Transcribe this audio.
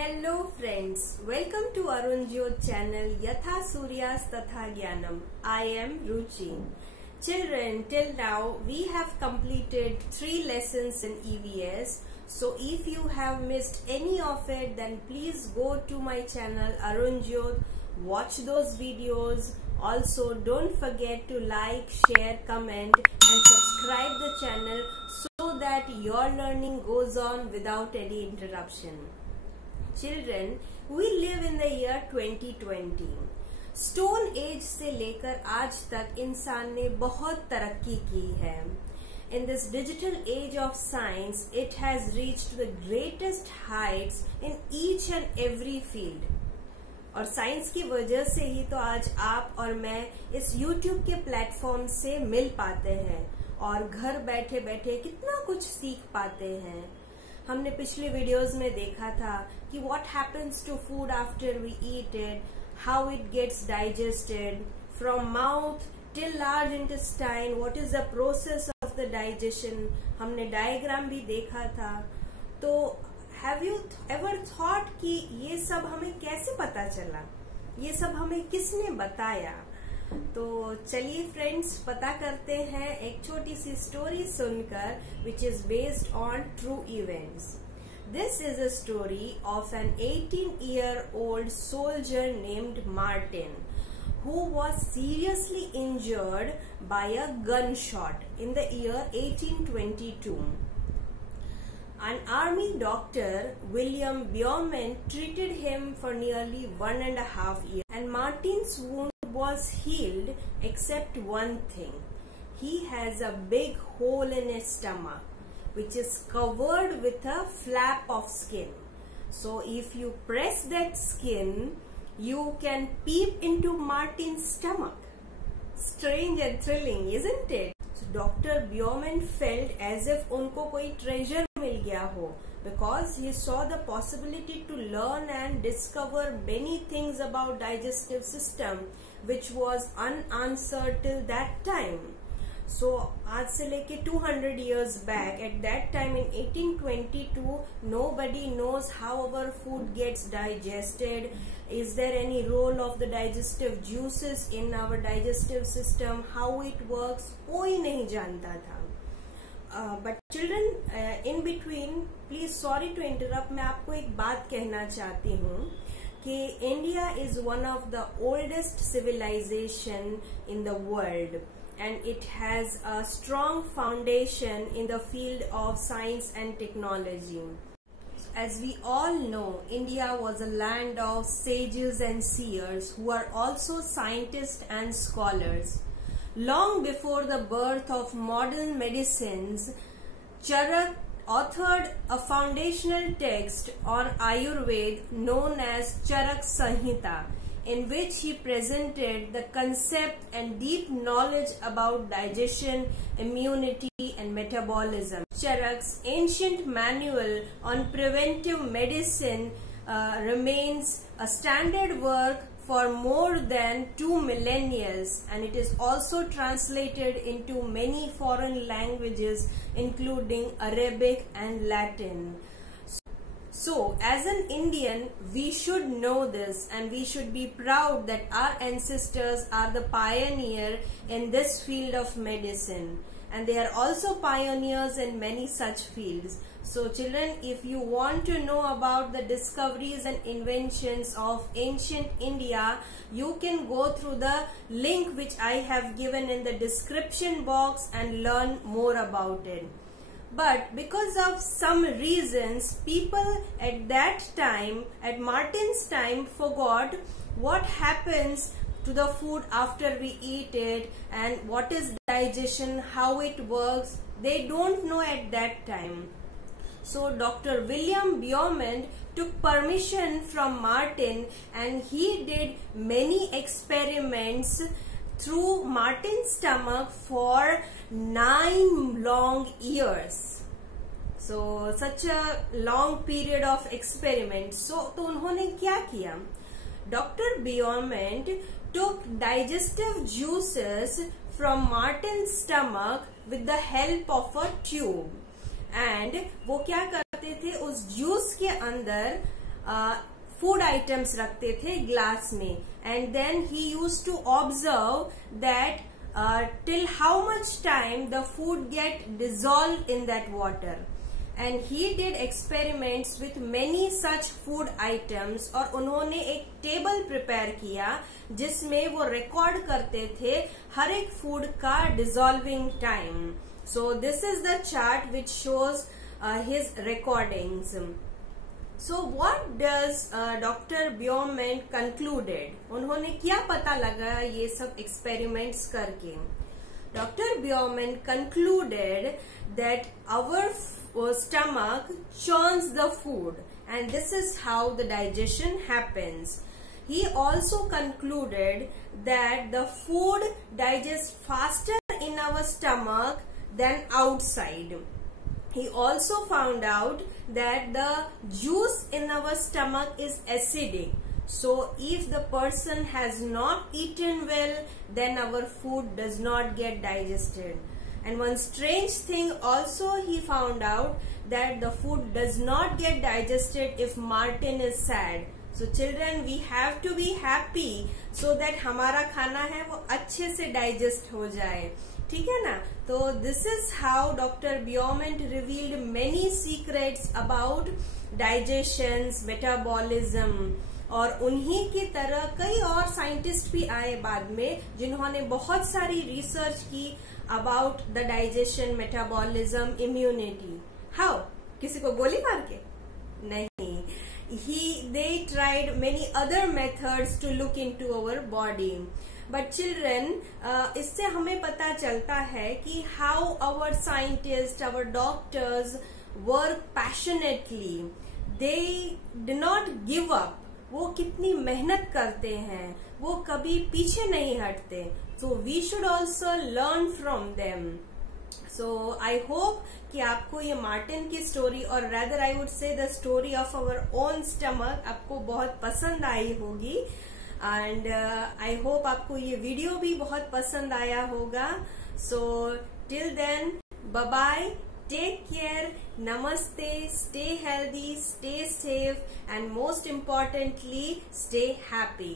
Hello friends, welcome to Arun Jyot channel Yatha Suryas Tatha Jnanam. I am Ruchi. Children, till now we have completed 3 lessons in EVS. So if you have missed any of it, then please go to my channel Arun Jyot, watch those videos. Also don't forget to like, share, comment and subscribe the channel so that your learning goes on without any interruption. Children, we live in the year 2020. Stone age से लेकर आज तक इंसान ने बहुत तरक्की की है. In this digital age of science, it has reached the greatest heights in each and every field. और साइंस की वजह से ही तो आज आप और मैं इस YouTube के प्लेटफॉर्म से मिल पाते हैं और घर बैठे बैठे कितना कुछ सीख पाते हैं. हमने पिछले वीडियोस में देखा था कि what happens to food after we eat it, how it gets digested from mouth till large intestine, what is the process of the digestion. हमने डायग्राम भी देखा था. तो have you ever thought कि ये सब हमें कैसे पता चला, ये सब हमें किसने बताया. तो चलिए फ्रेंड्स पता करते हैं एक छोटी सी स्टोरी सुनकर which is based on true events. This is a story of an 18-year-old soldier named Martin who was seriously injured by a gunshot in the year 1822. An army doctor, William Bjorman, treated him for nearly 1.5 years and Martin's wound was healed except one thing. He has a big hole in his stomach which is covered with a flap of skin. So if you press that skin, you can peep into Martin's stomach. Strange and thrilling, isn't it? So Dr. Bjorman felt as if उनको कोई treasure मिल गया हो, because he saw the possibility to learn and discover many things about digestive system which was unanswered till that time. So आज से लेके 200 years back, at that time in 1822, nobody knows how our food gets digested. Is there any role of the digestive juices in our digestive system? How it works? कोई नहीं जानता था. But children, in between, please sorry to interrupt. मैं आपको एक बात कहना चाहती हूँ कि India is one of the oldest civilization in the world and it has a strong foundation in the field of science and technology. As we all know, India was a land of sages and seers who are also scientists and scholars. Long before the birth of modern medicines, Charak authored a foundational text on Ayurveda known as Charak Samhita, in which he presented the concept and deep knowledge about digestion, immunity and metabolism. Charak's ancient manual on preventive medicine remains a standard work for more than 2 millennia, and it is also translated into many foreign languages including Arabic and Latin. So as an Indian, we should know this and we should be proud that our ancestors are the pioneer in this field of medicine, and they are also pioneers in many such fields. So children, if you want to know about the discoveries and inventions of ancient India, you can go through the link which I have given in the description box and learn more about it. But because of some reasons, people at that time, at Martin's time, forgot what happens to the food after we eat it and what is digestion, how it works. They don't know at that time. So Dr. William Bjorman took permission from Martin and he did many experiments through Martin's stomach for 9 long years. So such a long period of experiment. So तो उन्होंने क्या किया? Dr. Bjorman took digestive juices from Martin's stomach with the help of a tube. And वो क्या करते थे, उस juice के अंदर फूड आइटम्स रखते थे ग्लास में, and then he used to observe that till how much time the food get dissolved in that water, and he did experiments with many such food items. और उन्होंने एक table prepare किया जिसमें वो record करते थे हर एक फूड का dissolving time. So this is the chart which shows his recordings. So what does Dr. Bjorkman concluded? उन्होंने क्या पता लगा ये सब एक्सपेरिमेंट्स करके? Dr. Bjorkman concluded that our stomach churns the food, and this is how the digestion happens. He also concluded that the food digests faster in our stomach than outside. He also found out that the juice in our stomach is acidic. So if the person has not eaten well, then our food does not get digested. And one strange thing also he found out, that the food does not get digested if Martin is sad. So children, we have to be happy so that हमारा खाना है वो अच्छे से digest हो जाए. ठीक है ना? तो this is how doctor Bjorkman revealed many secrets about digestion, metabolism. और उन्हीं की तरह कई और साइंटिस्ट भी आए बाद में जिन्होंने बहुत सारी रिसर्च की about the digestion, metabolism, immunity. How? किसी को गोली मार के? नहीं. They tried many other methods to look into our body. But children, इससे हमें पता चलता है कि how our scientists, our doctors work passionately. They do not give up. वो कितनी मेहनत करते हैं, वो कभी पीछे नहीं हटते. So we should also learn from them. So I hope कि आपको ये मार्टिन की स्टोरी, और rather I would say the story of our own stomach, आपको बहुत पसंद आई होगी. एंड आई होप आपको ये वीडियो भी बहुत पसंद आया होगा. So till then, bye bye, take care, नमस्ते, stay healthy, stay safe, and most importantly stay happy.